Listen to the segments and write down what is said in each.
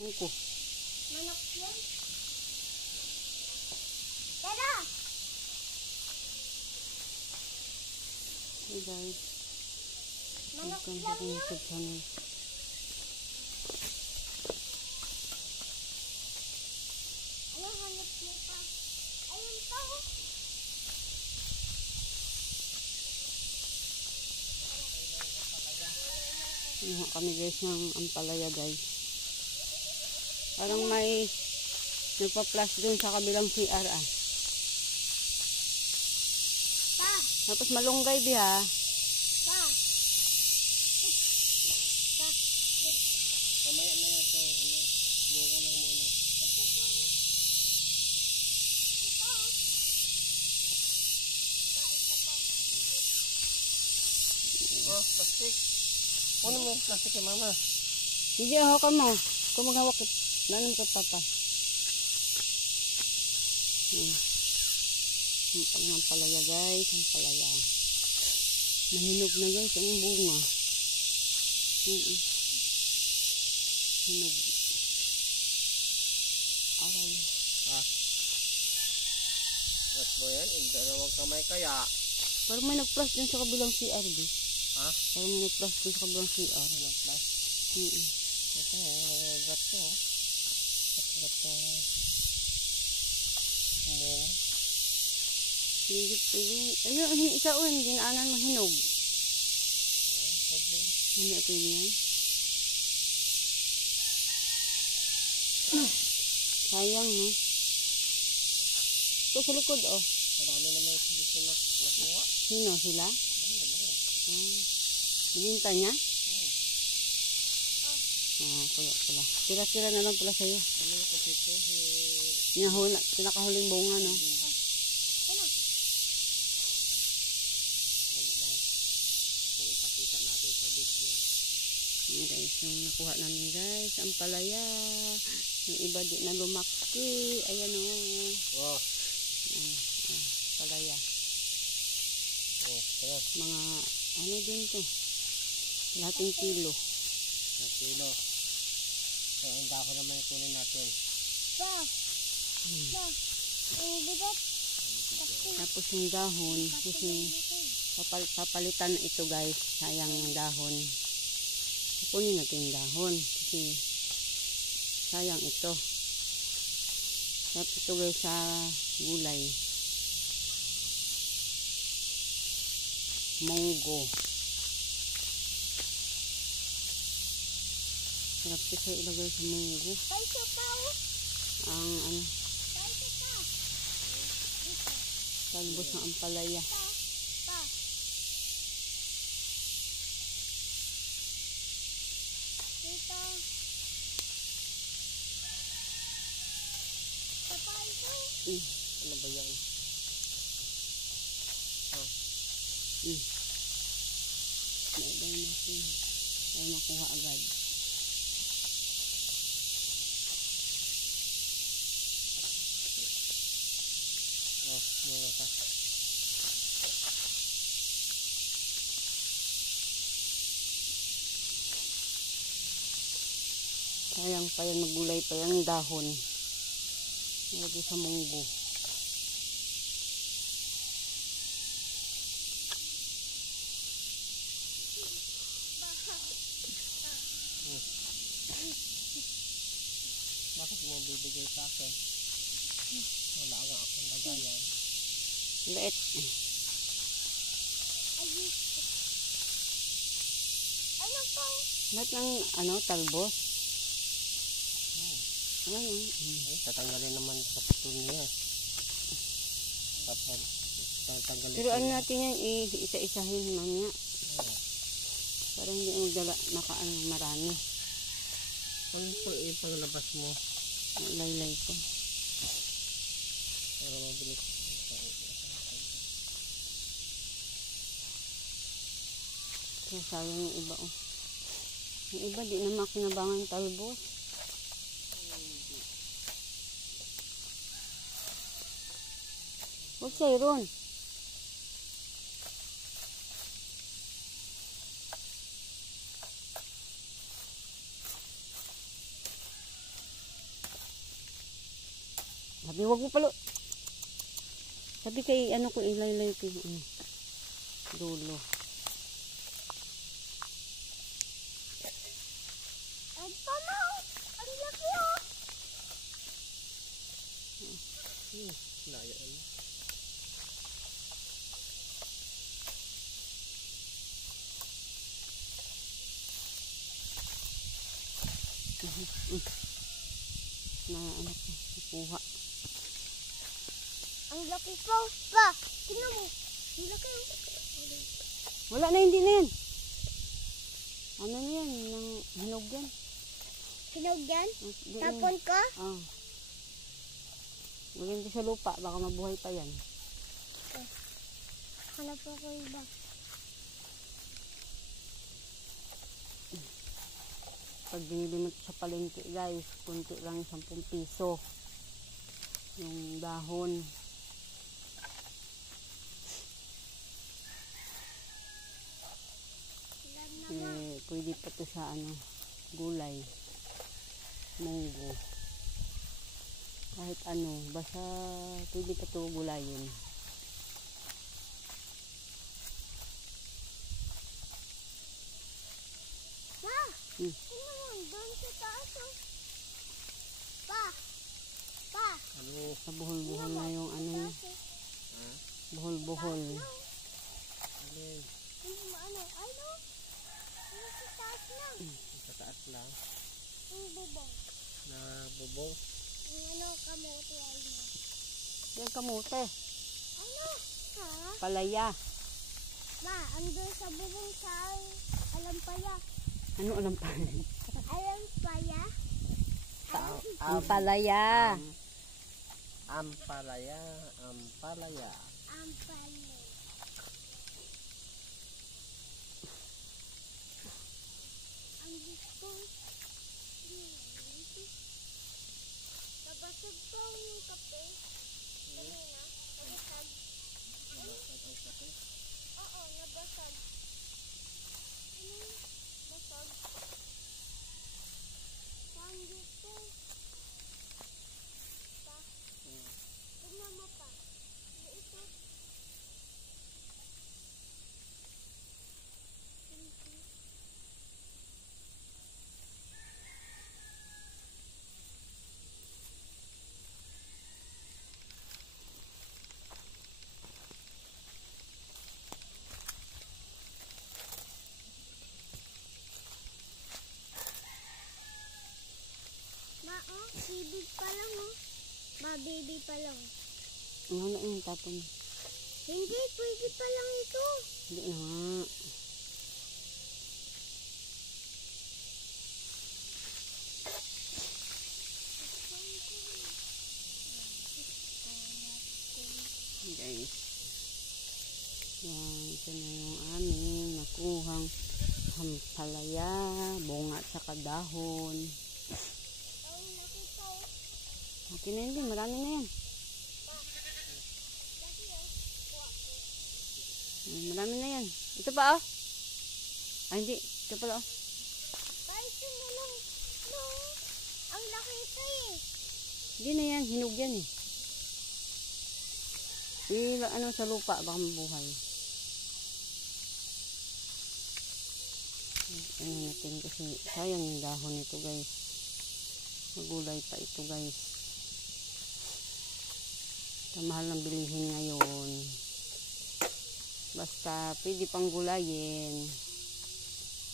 Ito. Manok yun? Tara! Hey guys. Manok Welcome lang to yun? YouTube channel. Anong hanap mo pa? Ayun pa oh. Iha kami guys ng ampalaya guys. Parang may nagpa-flash dun sa kabilang CR ah. Pa! Tapos malunggay biha. Pa! Pa! Mamaya na yan ito. Buka lang muna. Ito pa oh. Ito pa oh. Pa, ito pa. Oh, plastic. Kunin mo yung plastic kay mama. Sige, hawakan mo. Kung maghawak ko. Nanam ko papa. Ang ampalaya guys. Ampalaya. Nahinog na guys ang bunga. Hinog. Aray. Ah. At mo yan, dalawang kamay kaya. Parang may nag-flash din sa kabilang CR di. Ha? Parang may nag-flash din sa kabilang CR. Ilang plus? Ito, gat ko. Gat ko. Higit pa yun. Ayun, isa o, hindi naanan mahinog. Hindi ito yan. Sayang, no? Ito sa likod, oh. Marami naman dito nakuha. Sino sila? Bininta niya? Pala. Tira-tira na lang pala sa'yo. Ano yung kasi ito? Pinakahuling bunga, no? Ano? Balik lang. Kung ipakita natin sa video. Ayan guys, yung nakuha namin guys, ang palaya. Yung iba di na lumaki. Ayan, oh. Oh. Palaya. Oh, ito. Mga, ano din to? Lahating kilo. Ang kilo. So, ang dahon naman yung kunin natin. Pa! Pa! Ang bigat. Tapos yung dahon, kasi papalitan na ito guys. Sayang yung dahon. Kunin natin yung dahon. Kasi sayang ito. Tapos ito guys sa gulay. Munggo. Sarap siya ilagay sa munggo. Ay, siya pa oh. Ang ano, Ay, siya pa. Dito. talbos ng ampalaya. Pa! Pa! Dito. Sa pa ito. Ano ba yan? Naibay natin. Ay makuha agad. Oh, mga ta. Sayang pa yan, magulay pa yan dahon. Nalagay sa munggo. Bakit mo bibigay sa akin? Wala nga akong lagayan. Liit. Ayun. Ano pa? Lahat ng ano, talbos. Ano? Ay, tatanggalin naman sa putol niya. Tapos, tatanggalin. Pero ano natin yan, isa-isahin mamaya. Para hindi magdala makaano marami. Ipanglabas mo. Laylay ko. Para mabilis. So, sayang yung iba, oh. Yung iba, di na makinabangan talbos. Huwag sa'yo ron. Sabi, wag mo palo. Sabi kay, ano ko, ilaylay ko yung dulo. Ito na. Ang laki oh. Layo ano. Na ano ko, nakuha. Ang laki po. Pa, tingnan mo. Ang laki oh. Wala na, hindi na yan. Ano na yan, nang hinog yan. Hinog yan? Di na- Tapon ko? Ah. Maganda sa lupa, baka mabuhay pa yan. Hanap ako iba. Pag binili mo ito sa palengke guys, kunti lang 10 piso. Yung dahon. Ilan na? Pwede pa ito sa gulay. Munggo. Kahit ano, basta pwede pa ito gulayin. Pa, Hmm. tingnan mo. Doon sa taas oh. Pa, pa. Ano? Sa buhol-buhol na yung ano niya. Taas oh. Ha? Buhol-buhol. Alin? Hindi mo ano. Ay no. Yung sa taas lang. Sa taas lang. Yung bubong. Na bubong. Yung ano kamote ay mo. Yan kamote. Ano? Ha? Palaya. Ma, andun sa bubong sa alampaya. Ano alam pa? Alampaya? Ang palaya. Ampalaya. Ampalaya. Ampaya. Ang gusto. Nabasag pa yung kape. Kanina. Nabasag. Oo, nabasag. Ano? Basag. Saan dito? Pa. Tingnan mo pa. Ito. Ma, oh, bibig pa lang, oh. Ma, baby pa lang. Ano na yung tapon? Hindi, pwede pa lang ito. Hindi na nga. Guys. Yan, ito na yung amin. Nakuhang hampalaya, bunga at saka dahon. Ay, nakita, oh. Okay na yun, marami na yan. Laki, oh. Kuha ko. Marami na yan. Ito pa oh. Ay hindi, ito pala oh. Kahit yun na lang. No. Ang laki ito, eh. Hindi na yan, hinog yan eh. Ano sa lupa, baka mabuhay. Ano natin kasi sayang yung dahon nito guys. Magulay pa ito guys. Mahal ng bilihin ngayon. Basta pwede pang gulayin.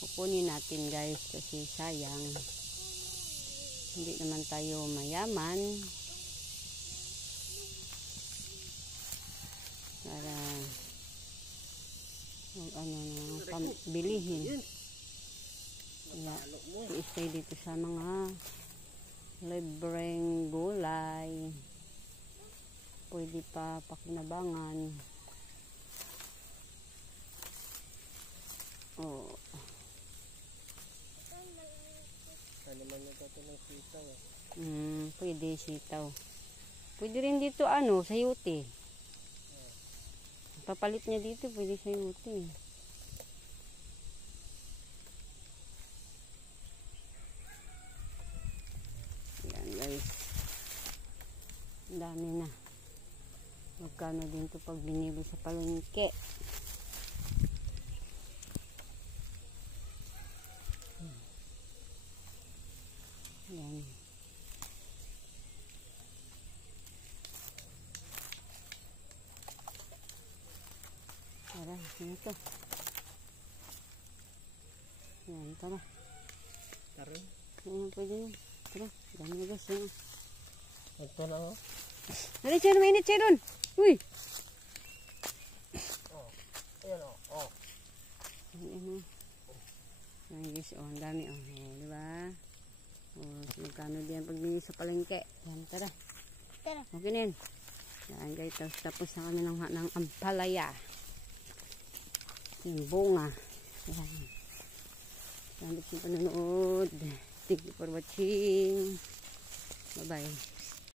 Kukunin natin guys kasi sayang. Hindi naman tayo mayaman. Para bilihin. Kaya i-stay dito sa mga libreng gulay. Pwede pa pakinabangan. Oh. Ano man yung ito ng sitaw eh. Pwede sitaw. Pwede rin dito sayote. Papalit niya dito, pwede sayote. Yan guys. dami na. Magkano din to pag binili sa palengke. Yan. Tara, ano to? Yan, tara. Tara. Yan, pwede yun. Tara, dami na guys. Yan. Ito lang oh. Dali, Sharon, mainit, Sharon. Uy! Oh. Ayan oh. Oh. Ayan, ayan guys, oh, ang dami, oh. Oh, diba? Oh, magkano din pag binili sa palengke. Yan, tara. Tara. Okay na yan. Yan guys, tapos na kami ng ampalaya. Yung bunga. Yan. Salamat sa panonood. Thank you for watching. Bye-bye.